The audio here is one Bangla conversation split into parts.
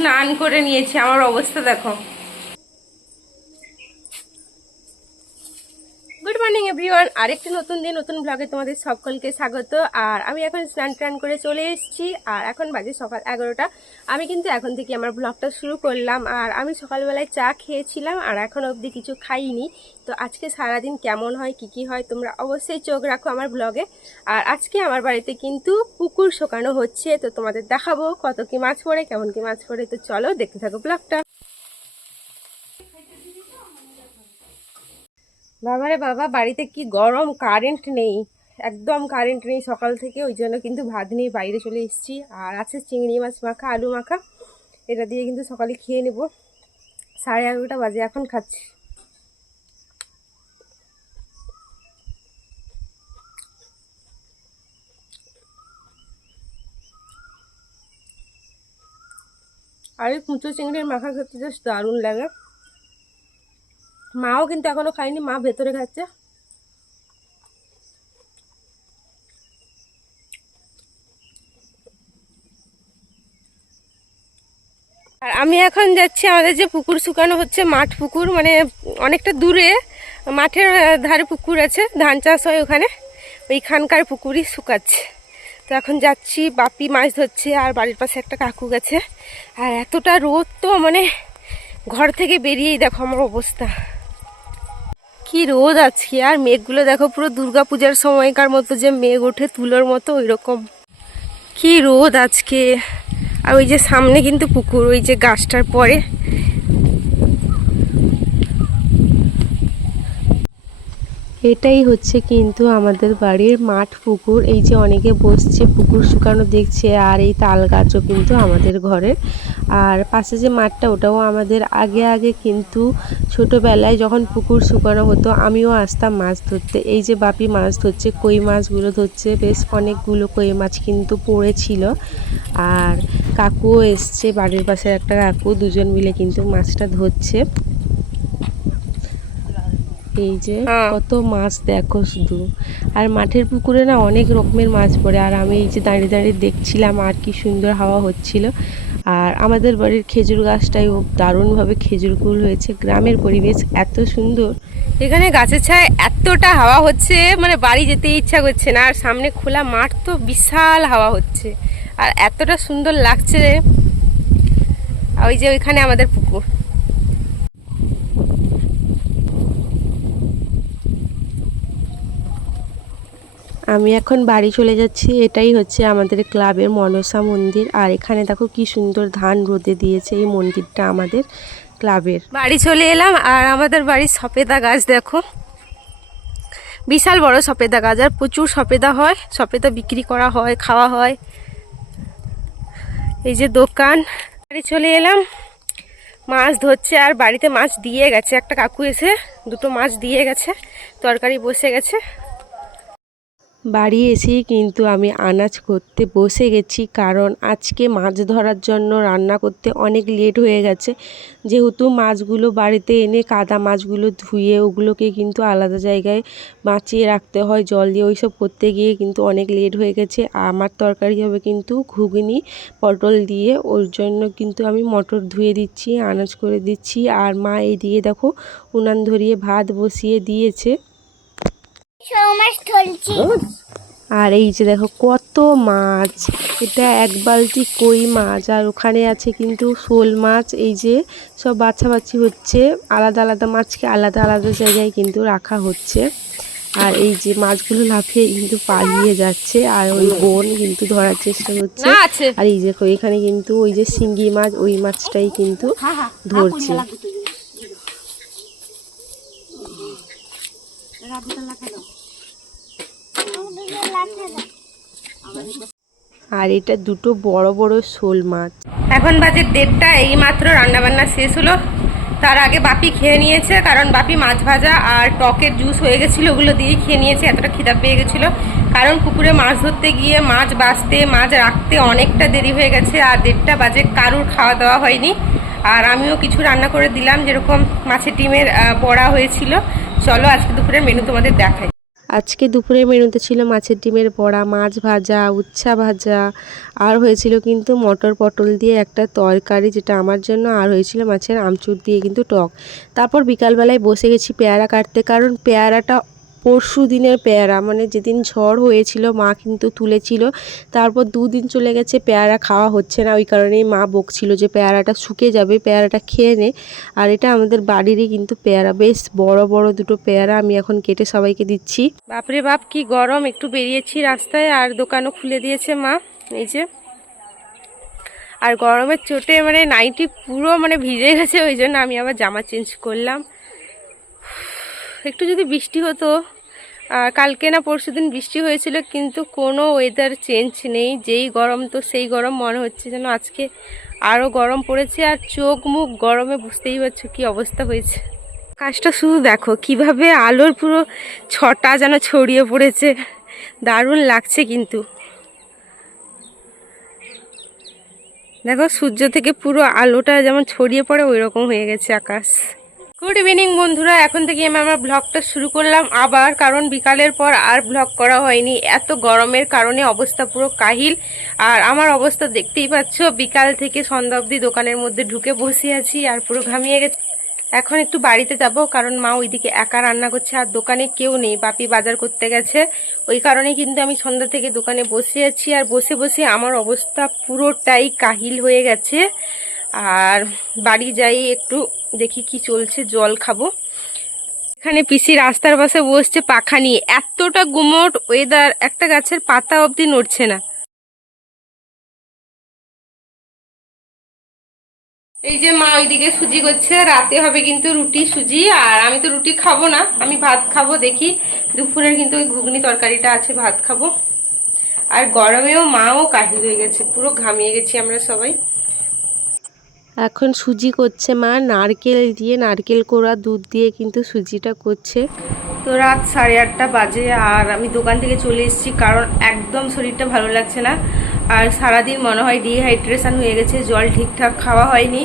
স্নান করে নিয়েছি আমার অবস্থা দেখো। গুড মর্নিং এভরিওয়ান আরেকটি নতুন দিন, নতুন ব্লগে তোমাদের সকলকে স্বাগত। আর আমি এখন স্নান টান করে চলে এসেছি। আর এখন বাজে সকাল এগারোটা। আমি কিন্তু এখন থেকে আমার ব্লগটা শুরু করলাম। আর আমি সকালবেলায় চা খেয়েছিলাম, আর এখন অবধি কিছু খাইনি। তো আজকে সারাদিন কেমন হয়, কি কি হয়, তোমরা অবশ্যই চোখ রাখো আমার ব্লগে আর আজকে আমার বাড়িতে কিন্তু পুকুর শোকানো হচ্ছে। তো তোমাদের দেখাবো কত কি মাছ পড়ে, কেমন কি মাছ পড়ে। তো চলো দেখতে থাকো ব্লগটা বাবারে বাবা, বাড়িতে কি গরম? কারেন্ট নেই। একদম কারেন্ট নেই সকাল থেকে, ওই জন্য কিন্তু ভাত নিয়ে বাইরে চলে এসেছি। আর আছে চিংড়ি মাছ মাখা, আলু মাখা। এটা দিয়ে কিন্তু সকালে খেয়ে নেব। সাড়ে এগারোটা বাজে, এখন খাচ্ছি। আর এই কুঁচো চিংড়ির মাখা খেতে জাস্ট দারুণ লাগে। মাও কিন্তু এখনও খায়নি, মা ভেতরে খাচ্ছে। আর আমি এখন যাচ্ছি, আমাদের যে পুকুর শুকানো হচ্ছে, মাঠ পুকুর মানে অনেকটা দূরে, মাঠের ধারে পুকুর আছে, ধান চাষ হয় ওখানে, ওইখানকার পুকুরই শুকাচ্ছে। তো এখন যাচ্ছি, বাপি মাছ ধরছে, আর বাড়ির পাশে একটা কাকু গেছে। আর এতটা রোদ তো মানে ঘর থেকে বেরিয়েই দেখো আমার অবস্থা। কি রোদ আজকে? আর মেঘগুলো দেখো, পুরো দুর্গা পূজার সময়কার মতো যে মেঘ ওঠে তুলোর মতো ওই রকম কি রোদ আজকে। আর ওই যে সামনে কিন্তু পুকুর, ওই যে গাছটার পরে। এটাই হচ্ছে কিন্তু আমাদের বাড়ির মাঠ পুকুর। এই যে অনেকে বসছে পুকুর শুকানো দেখছে, আর এই তাল গাছও কিন্তু আমাদের ঘরের। আর পাশে যে মাঠটা, ওটাও আমাদের আগে আগে কিন্তু ছোটোবেলায় যখন পুকুর শুকানো হতো, আমিও আসতাম মাছ ধরতে। এই যে বাপি মাছ ধরছে, কই মাছগুলো ধরছে, বেশ অনেকগুলো কই মাছ কিন্তু পড়েছিল। আর কাকুও এসছে, বাড়ির পাশে একটা কাকু, দুজন মিলে কিন্তু মাছটা ধরছে। এই যে হ্যাঁ। কত মাছ দেখো শুধু। আর মাঠের পুকুরে না অনেক রকমের মাছ পড়ে। আর আমি এই যে দাঁড়িয়ে দাঁড়িয়ে দেখছিলাম আর কি সুন্দর হাওয়া হচ্ছিল। আর আমাদের বাড়ির খেজুর গাছটাও দারুণভাবে খেজুর কুল হয়েছে। গ্রামের পরিবেশ এত সুন্দর। এখানে গাছের ছায় এতটা হাওয়া হচ্ছে মানে বাড়ি যেতে ইচ্ছা করছে না। আর সামনে খোলা মাঠ তো বিশাল হাওয়া হচ্ছে। আর এতটা সুন্দর লাগছে ওই যে ওইখানে আমাদের পুকুর। আমি এখন বাড়ি চলে যাচ্ছি। এটাই হচ্ছে আমাদের ক্লাবের মনসা মন্দির। আর এখানে দেখো কি সুন্দর ধান রোদে দিয়েছে এই মন্দিরটা আমাদের ক্লাবের। বাড়ি চলে এলাম আর আমাদের বাড়ির সপেদা গাছ দেখো। বিশাল বড় সপেদা গাছ আর প্রচুর সপেদা হয়। সপেদা বিক্রি করা হয়, খাওয়া হয়। এই যে দোকান। বাড়ি চলে এলাম। মাছ ধরছে আর বাড়িতে মাছ দিয়ে গেছে। একটা কাকু এসে দুটো মাছ দিয়ে গেছে। তরকারি বসে গেছে। বাড়ি এসেই কিন্তু আমি আনাজ করতে বসে গেছি কারণ আজকে মাছ ধরার জন্য রান্না করতে অনেক লেট হয়ে গেছে। যেহেতু মাছগুলো বাড়িতে এনে কাদা মাছগুলো ধুয়ে ওগুলোকে কিন্তু আলাদা জায়গায় বাঁচিয়ে রাখতে হয়, জল দিয়ে ওইসব করতে গিয়ে কিন্তু অনেক লেট হয়ে গেছে। আমার তরকারি হবে কিন্তু ঘুগনি, পটল দিয়ে, ওর জন্য কিন্তু আমি মটর ধুয়ে দিচ্ছি, আনাজ করে দিচ্ছি। আর মা এই দিয়ে দেখো উনান ধরিয়ে ভাত বসিয়ে দিয়েছে। আর এই যে দেখো কত মাছ। এটা এক বালতি কই মাছ আর ওখানে আছে কিন্তু শোল মাছ। এই যে সব বাছাবাছি হচ্ছে আলাদা আলাদা মাছকে আলাদা আলাদা জায়গায় কিন্তু রাখা হচ্ছে। আর এই যে মাছগুলো লাফিয়ে কিন্তু পালিয়ে যাচ্ছে আর ওই বোন কিন্তু ধরার চেষ্টা করছে আর এই যে এখানে কিন্তু ওই যে শিঙ্গি মাছ ওই মাছটাই কিন্তু ধরছে। আর এটা দুটো বড় বড় শোল মাছ। এখন বাজে দেড়টা এই মাত্র রান্নাবান্না শেষ হলো। তার আগে বাপি খেয়ে নিয়েছে, কারণ বাপি মাছ ভাজা আর টকের জুস হয়ে গেছিল, ওগুলো দিয়েই খেয়ে নিয়েছে, এতটা খিদা পেয়ে গেছিল। কারণ পুকুরে মাছ ধরতে গিয়ে মাছ বাছতে মাছ রাখতে অনেকটা দেরি হয়ে গেছে, আর দেড়টা বাজে কারুর খাওয়া দাওয়া হয়নি। আর আমিও কিছু রান্না করে দিলাম, যেরকম মাছের ডিমের বড়া হয়েছিল। চলো আজকে দুপুরের মেনু তোমাদের দেখাই। আজকে দুপুরের মেনুতে ছিল মাছের ডিমের বড়া, মাছ ভাজা, উচ্ছা ভাজা। আর হয়েছিল কিন্তু মটর পটল দিয়ে একটা তরকারি, যেটা আমার জন্য। আর হয়েছিল মাছের আমচুর দিয়ে কিন্তু টক। তারপর বিকালবেলায় বসে গেছি পেয়ারা কাটতে। কারণ পেয়ারাটা পরশু দিনের পেয়ারা মানে যেদিন ঝড় হয়েছিল, মা কিন্তু তুলেছিল। তারপর দুদিন চলে গেছে, পেয়ারা খাওয়া হচ্ছে না। ওই কারণেই মা বকছিল যে পেয়ারাটা শুকে যাবে, পেয়ারাটা খেয়ে নে। আর এটা আমাদের বাড়িরই কিন্তু পেয়ারা। বেশ বড় বড় দুটো পেয়ারা আমি এখন কেটে সবাইকে দিচ্ছি। বাপরে বাপ, কি গরম! একটু বেরিয়েছি রাস্তায়, আর দোকানও খুলে দিয়েছে মা। এই যে। আর গরমের চোটে মানে নাইটি পুরো মানে ভিজে গেছে, ওই জন্য আমি আবার জামা চেঞ্জ করলাম। একটু যদি বৃষ্টি হতো কালকে না পরশু দিন বৃষ্টি হয়েছিল, কিন্তু কোনো ওয়েদার চেঞ্জ নেই। যেই গরম তো সেই গরম, মনে হচ্ছে যেন আজকে আরও গরম পড়েছে, আর চোখ মুখ গরমে বুঝতেই পারছ কি অবস্থা হয়েছে। কাজটা শুধু দেখো, কীভাবে আলোর পুরো ছটা যেন ছড়িয়ে পড়েছে। দারুণ লাগছে কিন্তু। দেখো, সূর্য থেকে পুরো আলোটা যেমন ছড়িয়ে পড়ে ওই রকম হয়ে গেছে আকাশ। গুড ইভিনিং বন্ধুরা। এখন থেকে আমি আমার ব্লগটা শুরু করলাম। আবার, কারণ বিকালের পর আর ব্লগ করা হয়নি। এত গরমের কারণে অবস্থা পুরো কাহিল। আর আমার অবস্থা দেখতেই পাচ্ছ, বিকাল থেকে সন্ধ্যা অবধি দোকানের মধ্যে ঢুকে বসে আছি আর পুরো ঘামিয়ে গেছে। এখন একটু বাড়িতে যাব, কারণ মা ওইদিকে একা রান্না করছে আর দোকানে কেউ নেই। বাপি বাজার করতে গেছে। ওই কারণে কিন্তু আমি সন্ধ্যা থেকে দোকানে বসে আছি। আর বসে বসে আমার অবস্থা পুরোটাই কাহিল হয়ে গেছে। আর বাড়ি যাই একটু দেখি কি চলছে, জল খাব। এখানে পিসি রাস্তার পাশে বসছে পাখা নিয়ে। এতটা গুমোট ওয়েদার একটা গাছের পাতা অবধি নড়ছে না। এই যে মা ওইদিকে সুজি করছে, রাতে হবে কিন্তু রুটি সুজি, আর আমি তো রুটি খাব না, আমি ভাত খাব, দেখি দুপুরের কিন্তু ওই ঘুগনি তরকারিটা আছে, ভাত খাব। আর গরমেও মাও কাহিল হয়ে গেছে, পুরো ঘামিয়ে গেছি আমরা সবাই। এখন সুজি করছে মা, নারকেল দিয়ে, নারকেল কোড়া, দুধ দিয়ে কিন্তু সুজিটা করছে। তো রাত সাড়ে আটটা বাজে আর আমি দোকান থেকে চলে এসেছি কারণ একদম শরীরটা ভালো লাগছে না। আর সারাদিন মনে হয় ডিহাইড্রেশন হয়ে গেছে, জল ঠিকঠাক খাওয়া হয়নি।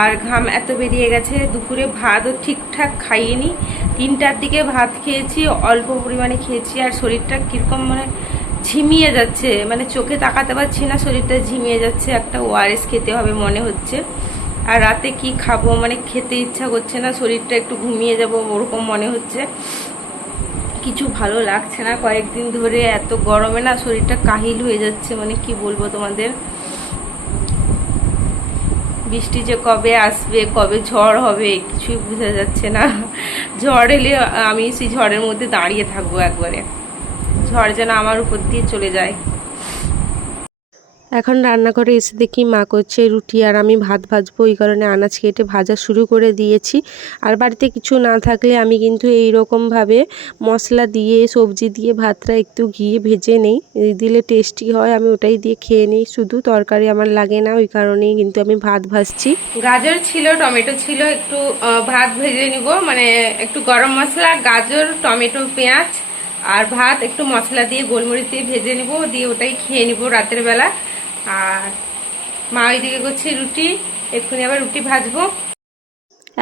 আর ঘাম এত বেরিয়ে গেছে, দুপুরে ভাতও ঠিকঠাক খাইনি। তিনটার দিকে ভাত খেয়েছি, অল্প পরিমাণে খেয়েছি আর শরীরটা কীরকম মানে ঝিমিয়ে যাচ্ছে মানে চোখে তাকাতে পারছি না, শরীরটা ঝিমিয়ে যাচ্ছে, একটা ওআরএস খেতে হবে মনে হচ্ছে। আর রাতে কি খাব মানে খেতে ইচ্ছা করছে না, শরীরটা একটু ঘুমিয়ে যাব ওরকম মনে হচ্ছে। কিছু ভালো লাগছে না, কয়েকদিন ধরে এত গরমে না শরীরটা কাহিল হয়ে যাচ্ছে মানে কি বলব তোমাদের? বৃষ্টি যে কবে আসবে, কবে ঝড় হবে, কিছুই বোঝা যাচ্ছে না। ঝড় এলে আমি সেই ঝড়ের মধ্যে দাঁড়িয়ে থাকব একবারে। ঝড় যেন আমার উপর দিয়ে চলে যায়। এখন রান্নাঘরে এসে দেখি মা করছে রুটি আর আমি ভাত ভাজবো ওই কারণে আনাজ কেটে ভাজা শুরু করে দিয়েছি। আর বাড়িতে কিছু না থাকলে আমি কিন্তু এই রকমভাবে মশলা দিয়ে সবজি দিয়ে ভাতটা একটু ঘিয়ে ভেজে নেই। দিলে টেস্টি হয় আমি ওটাই দিয়ে খেয়ে নিই। শুধু তরকারি আমার লাগে না ওই কারণেই কিন্তু আমি ভাত ভাজছি। গাজর ছিল টমেটো ছিল একটু ভাত ভেজে নিব। মানে একটু গরম মশলা গাজর টমেটো পেঁয়াজ আর ভাত একটু মশলা দিয়ে গোলমরিচ দিয়ে ভেজে নিব দিয়ে ওটাই খেয়ে নিব রাতের বেলা। আর মা ওইদিকে করছে রুটি এক্ষুনি আবার রুটি ভাজবো।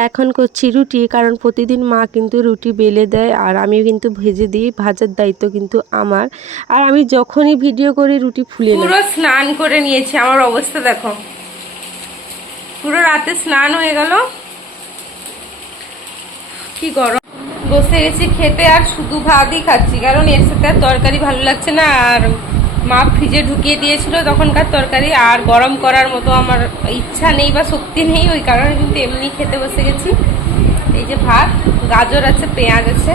এখন করছি রুটি কারণ প্রতিদিন মা কিন্তু রুটি বেলে দেয় আর আমি কিন্তু ভেজে দিই ভাজার দায়িত্ব কিন্তু আমার। আর আমি যখনই ভিডিও করি রুটি ফুলে পুরো স্নান করে নিয়েছি আমার অবস্থা দেখো। পুরো রাতে স্নান হয়ে গেল। কি গরম। বসে গেছি খেতে আর শুধু ভাতই খাচ্ছি, কারণ এর সাথে আর তরকারি ভালো লাগছে না। আর মা ফ্রিজে ঢুকিয়ে দিয়েছিল তখনকার তরকারি, আর গরম করার মতো আমার ইচ্ছা নেই বা শক্তি নেই, ওই কারণে কিন্তু এমনি খেতে বসে গেছি। এই যে ভাত, গাজর আছে, পেঁয়াজ আছে।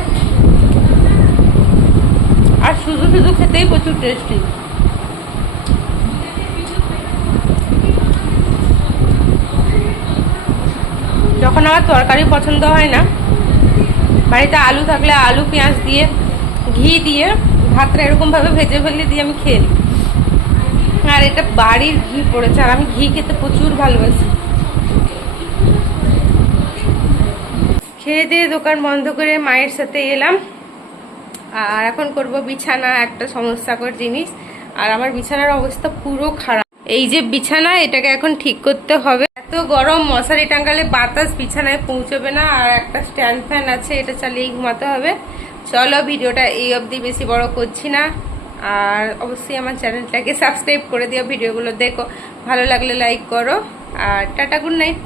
আর শুধু শুধু খেতেই প্রচুর টেস্টি যখন আমার তরকারি পছন্দ হয় না বাড়িতে আলু থাকলে আলু, পেঁয়াজ দিয়ে, ঘি দিয়ে, ভাতটা এরকমভাবে ভেজে ফেলে দিয়ে আমি খেয়ে আর এটা বাড়ির ঘি পড়েছে, আর আমি ঘি খেতে প্রচুর ভালোবাসি। খেয়ে দিয়ে দোকান বন্ধ করে মায়ের সাথে এলাম। আর এখন করব বিছানা, একটা সমস্যাকর জিনিস। আর আমার বিছানার অবস্থা পুরো খারাপ। এই যে বিছানা এটাকে এখন ঠিক করতে হবে। এত গরম, মশারি টাঙ্গালে বাতাস বিছানায় পৌঁছবে না আর একটা স্ট্যান্ড ফ্যান আছে, এটা চালিয়ে ঘুমাতে হবে। চলো ভিডিওটা এই অবধি বেশি বড় করছি না। আর অবশ্যই আমার চ্যানেলটাকে সাবস্ক্রাইব করে দিও, ভিডিওগুলো দেখো। ভালো লাগলে লাইক করো। আর টাটা গুড নাইট